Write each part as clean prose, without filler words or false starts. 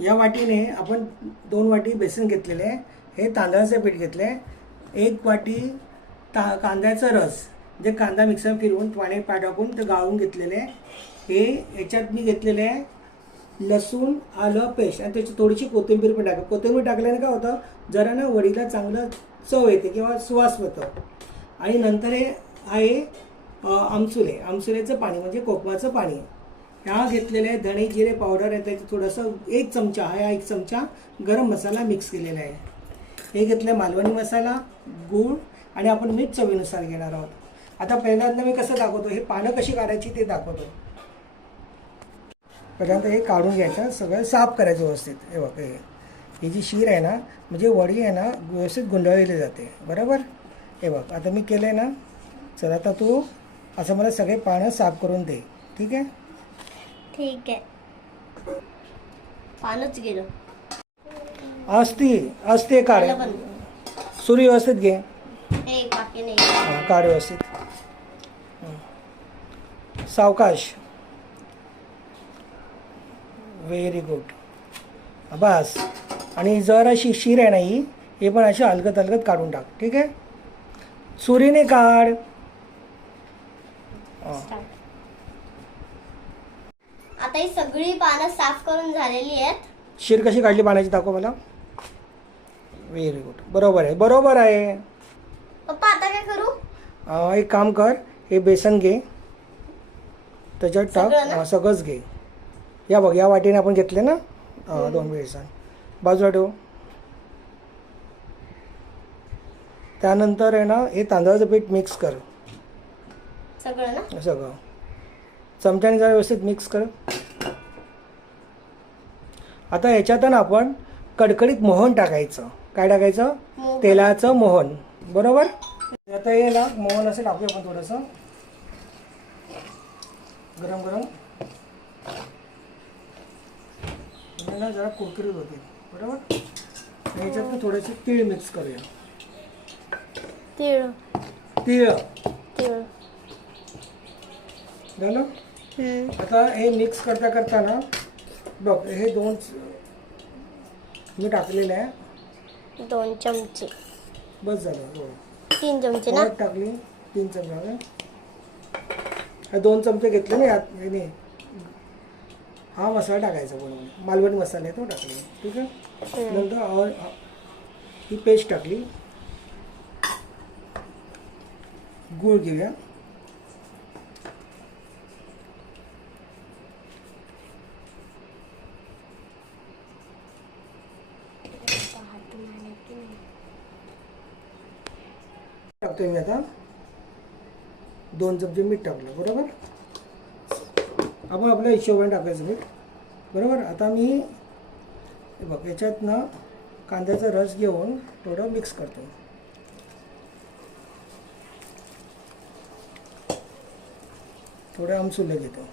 या वाटीने आपण 2 वाटी बेसन घेतलेले आहे. हे तांदळाचं पीठ घेतलं आहे. 1 वाटी कांद्याचा रस, जे कांदा मिक्सर फिरवून पाण्यात टाकून ते गाळून घेतलेले आहे. हे याच्यात मी घेतलेले आहे लसूण आलं पेस्ट आणि त्याची थोडीशी कोथिंबीर पण टाका. कोथिंबीर टाकल्याने काय होतं, जरा ना वडीला चांगलं चव येते किंवा सुवास होतं. आणि नंतर हे आहे आमसुलेचं पाणी म्हणजे कोकमाचं पाणी. ह्या घेतलेले आहे धणे जिरे पावडर आहे, त्याचं थोडंसं 1 चमचा हा 1 चमचा गरम मसाला मिक्स केलेला आहे. हे घेतलं मालवणी मसाला, गूळ आणि आपण मीठ चवीनुसार घेणार आहोत. आता पहिल्यांदा मी कसं दाखवतो, हे पानं कशी काढायची ते दाखवतो. पहिल्यांदा हे काढून घ्यायचं, सगळं साफ करायचं व्यवस्थित. हे बघ, ही जी शीर आहे ना, म्हणजे वडी आहे ना व्यवस्थित गुंडाळली जाते, बरोबर. हे बघ आता मी केलं आहे ना. चल आता तू असं मला सगळे पानं साफ करून दे, ठीक आहे. ठीक आहे. पानच गेलं. असते काढ. सुरी व्यवस्थित घे. बाकी नाही. काढ व्यवस्थित. सावकाश. Very good. बस. आणि जर अशी शीर आहे ना ही, हे पण अशी अलगद अलगद काढून टाक, ठीक आहे. सुरीने काढ. आता ही सगळी पानं साफ करून झालेली आहेत. शीर कशी काढली पाण्याची दाखव मला. Very good. बरोबर आहे, बरोबर आहे. पप्पा आता काय करू? एक काम कर, हे बेसन घे, त्याच्यात टाक, सगळंच घे. या बघ, या वाटीने आपण घेतले ना 2 बेसन. बाजूला ठेव. त्यानंतर आहे ना हे तांदळाचं पीठ मिक्स कर सगळं ना. सगळं चमच्याने जरा व्यवस्थित मिक्स कर. आता याच्यात ना आपण कडकडीत मोहन टाकायचं. काय टाकायचं? तेलाचं मोहन, बरोबर. आता हे ना मोहन असं टाकूया आपण थोडंसं गरम गरम, ना जरा कुरकुरीत होते, बरोबर. याच्यात थोडेसे तीळ मिक्स करूया. तीळ तीळ तीळ झालं. आता हे मिक्स करता करता ना बघ, हे 2 मी टाकलेले आहे. 2 चमचे बस झालं. हो, 3 चमचे ना टाकली. 3 चमचे. हे 2 चमचे घेतले ना यात. नाही, हा मसाला टाकायचा बनवून, मालवणी मसाला आहे तो टाकले, ठीक आहे. नंतर ही पेस्ट टाकली. गूळ घेऊया. टाकतोय मी आता 2 चमचे मीठ टाकलं, बरोबर. आपण आपल्या हिशोबाने टाकायचं मीठ, बरोबर. आता मी हे बघ याच्यात ना कांद्याचा रस घेऊन थोडं मिक्स करतो. थोडं आमसुलं घेतो.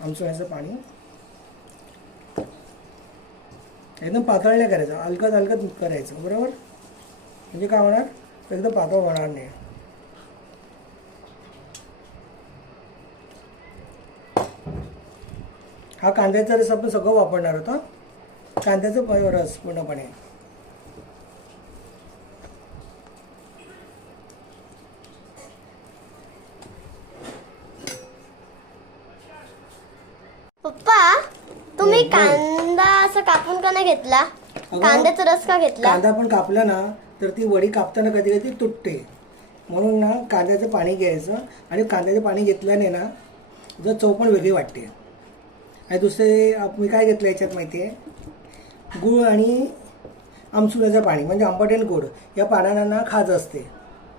आमसुल्याचं पाणी एकदम पातळ नाही करायचं, अलगद अलगद करायचं, बरोबर. म्हणजे काय होणार, एकदम पातळ होणार नाही. हा कांद्याचा रस आपण सगळं वापरणार होता. कांद्याचा रस पूर्णपणे. पप्पा तुम्ही कांदा असं कापून का नाही घेतला? कांद्याचा रस का घेतला? कांदा पण कापला ना तर ती वडी कापताना कधी कधी तुटते, म्हणून ना कांद्याचं पाणी घ्यायचं. आणि कांद्याचं पाणी घेतल्याने ना जर चव पण वेगळी वाटते. आणि दुसरे मी काय घेतलं याच्यात माहिती आहे, गूळ आणि आमसुल्याचं पाणी म्हणजे आंबट आणि गोड. या पाण्याला ना खाज असते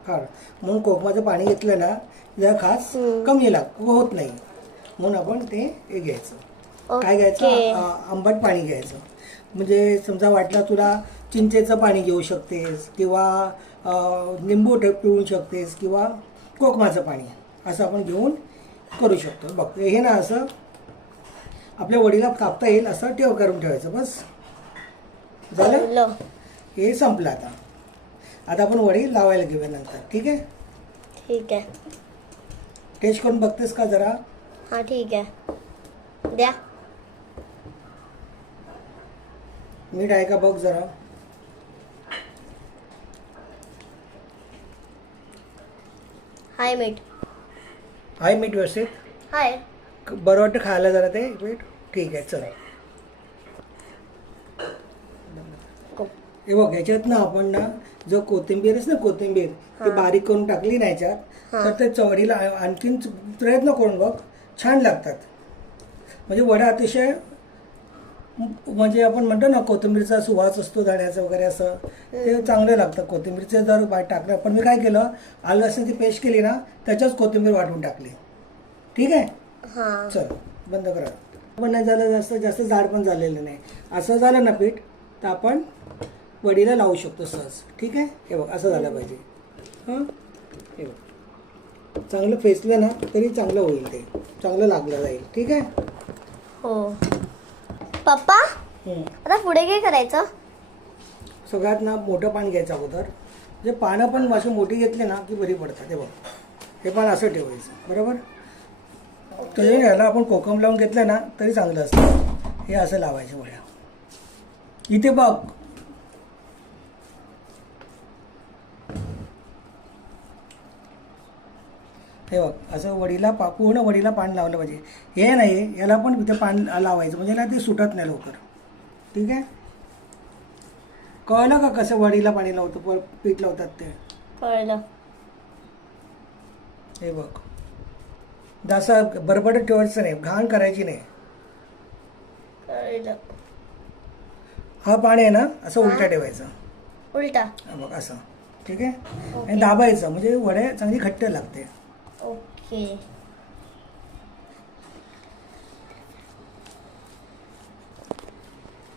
फार, म्हणून कोकमाचं पाणी घेतलं ना जरा खास कमी होत नाही, म्हणून आपण ते हे घ्यायचं. काय घ्यायचं, आंबट पाणी घ्यायचं. म्हणजे समजा वाटलं तुला चिंचेचं पाणी घेऊ शकतेस किंवा लिंबू पिळू शकतेस किंवा कोकमाचं पाणी असं आपण घेऊन करू शकतो. बघ हे ना असं आपल्या वडीला कापता येईल असं करून ठेवायचं. बस झालं, हे संपलं. आता आपण वडी लावायला घेऊया नंतर, ठीक आहे. ठीक आहे. टेस्ट करून बघतेस का जरा? हां ठीक आहे, द्या. मीठ आहे का बघ जरा. हाय मीठ. आहे मीठ व्यवस्थित. हाय. बरं वाटतं खायला जरा ते मीठ. ठीक आहे चल. हे बघ ह्याच्यात ना आपण ना जो कोथिंबीर आहे ना कोथिंबीर ती बारीक करून टाकली ना ह्याच्यात तर ते चवडीला आणखीन प्रयत्न करून बघ छान लागतात. म्हणजे वडा अतिशय म्हणजे आपण म्हणतो ना कोथिंबीरचा सुवास असतो धण्याचा वगैरे असं ते चांगलं लागतं. कोथिंबीरचे जर टाकलं पण मी काय केलं आलं लसूणची पेस्ट केली ना त्याच्याच कोथिंबीर वाटून टाकली. ठीक आहे. हां. चल बंद करा. पण नाही झालं जास्त जास्त जाड पण झालेलं नाही. असं झालं ना पीठ तर आपण वडीला लावू शकतो सहज. ठीक आहे. हे बघ असं झालं पाहिजे. हां हे बघ चांगलं फेसलं ना तरी चांगलं होईल ते चांगलं लागलं जाईल. ठीक आहे. हो. पप्पा आता पुढे काय करायचं. सगळ्यात ना मोठं पान घ्यायचं अगोदर. जे पानं पण अशी मोठी घेतली ना की बरी पडतात. हे बघ हे पान असं ठेवायचं बरोबर. त्याच्या ह्याला आपण कोकम लावून घेतलं ना तरी चांगलं असतं. हे असं लावायचं वड्या. इथे बघ हे बघ असं वडीला पूर्ण वडीला पान लावलं पाहिजे. हे नाही याला पण इथे पान लावायचं म्हणजे ना ते सुटत नाही लवकर. ठीक आहे. कळलं का कसं वडीला पाणी लावतो पीठ लावतात ते. कळलं. हे बघ जास्त बरबडत ठेवायचं नाही घाण करायची नाही. कळलं. हा पाणी आहे ना असं उलटा ठेवायचं. उलटा. बघ असं. ठीक आहे. आणि दाबायचं म्हणजे वडे चांगली घट्ट लागते. ओके.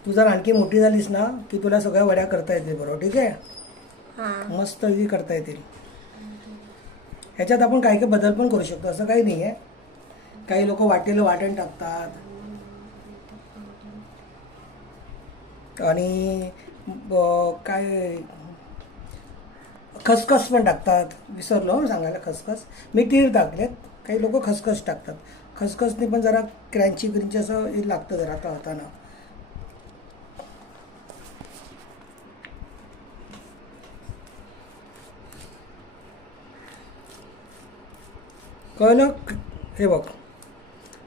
तू जर आणखी मोठी झालीस ना की तुला सगळ्या वड्या करता येतील बरोबर. ठीक आहे. हां. मस्त करता येतील. ह्याच्यात आपण काही काही बदल पण करू शकतो असं काही नाही आहे. काही लोक वाटेलं वाटण टाकतात आणि काय खसखस पण टाकतात. विसरलो सांगायला खसखस. मी तीळ टाकलेत. काही लोक खसखस टाकतात. खसखसने पण जरा क्रंची ग्रिंची असं हे लागतं जरा तळताना. कळलं. हे बघ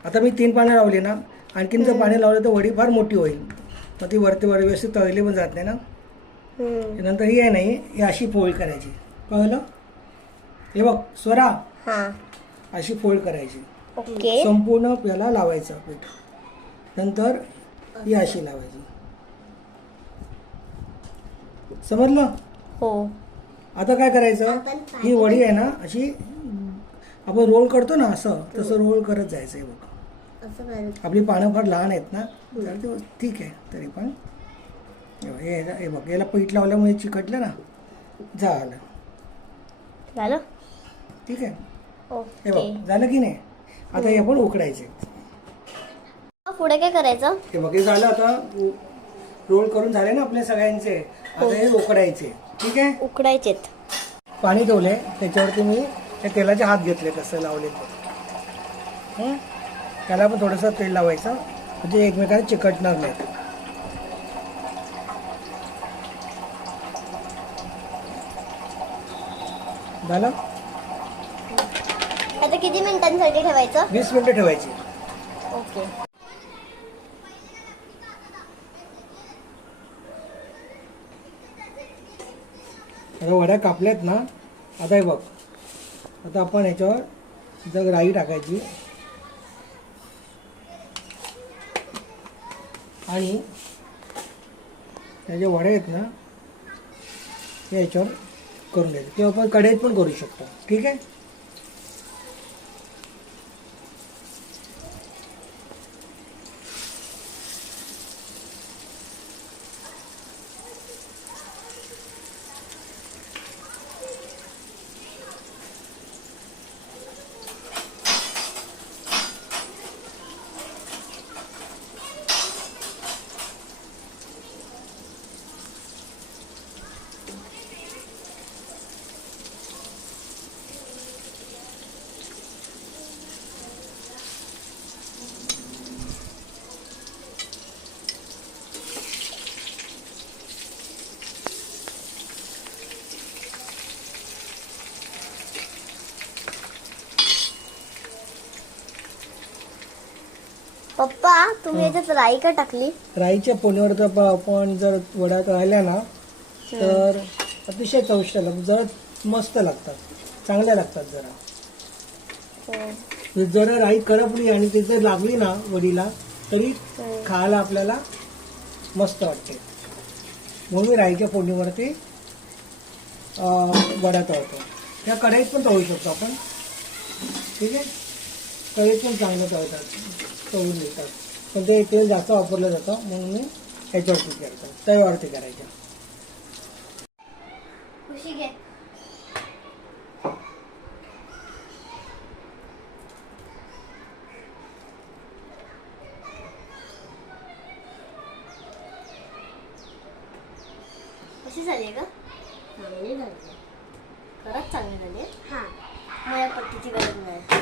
आता मी 3 पानं लावली ना आणखीन जर पाणी लावलं तर वडी फार मोठी होईल. मग ती वरती वर व्यवस्थित तळली पण जात नाही ना. नंतर ही आहे नाही ही अशी फोल्ड करायची. कळलं. हे बघ स्वरा हां. अशी फोल्ड करायची. ओके. संपूर्ण याला लावायचं पीठ. नंतर ही अशी लावायची. समजलं. हो. आता काय करायचं ही वडी आहे ना अशी आपण रोल करतो ना असं तसं रोल करत जायचं. हे बघ आपली पानं फार लहान आहेत ना तर ते ठीक आहे तरी पण हे बघ याला पीठ लावल्यामुळे चिकटलं ना झालं. झालं. ठीक आहे. हे ओके. बघ झालं की नाही. आता हे आपण उकडायचे. पुढे काय करायचं. हे बघ हे झालं. आता रोल करून झाले ना आपले सगळ्यांचे. आता हे उकडायचे. ठीक आहे. उकडायचेत. पाणी ठेवले त्याच्यावरती मी त्या तेलाचे हात घेतले कसं लावले त्याला पण थोडंसं तेल लावायचं म्हणजे एकमेकांना चिकटणार नाही. झालं. आता किती मिनिटांसाठी ठेवायचं. 20 मिनिटं ठेवायची. ओके. आता वड्या कापल्यात ना. आता हे बघ आता आपण ह्याच्यावर जर राई टाकायची आणि ह्या ज्या वड्या आहेत ना त्या ह्याच्यावर करून घ्यायचं किंवा आपण कढईत पण करू शकतो. ठीक आहे. पप्पा तुम्ही याच्यात राई का टाकली? राईच्या फोडणीवर जर आपण जर वड्या तळल्या ना तर अतिशय चविष्ट लागतात, जरा मस्त लागतात, चांगल्या लागतात जरा. जरा राई करपली आणि ती जर लागली ना वडीला तरी खायला आपल्याला मस्त वाटते. म्हणून मी राईच्या फोडणीवरती वड्या तळतो. त्या कढईत पण तळू शकतो आपण, ठीक आहे. कढईत पण चांगलं तळतात, तळून देतात, पण ते तेल जास्त वापरलं जातं म्हणून मी ह्याच्यावरती करतो, तव्यावरती करायचं. खुशी घे. कशी झाली का? चांगली झाली. खरंच चांगली झाली. हा मला पट्टीची गरज नाही.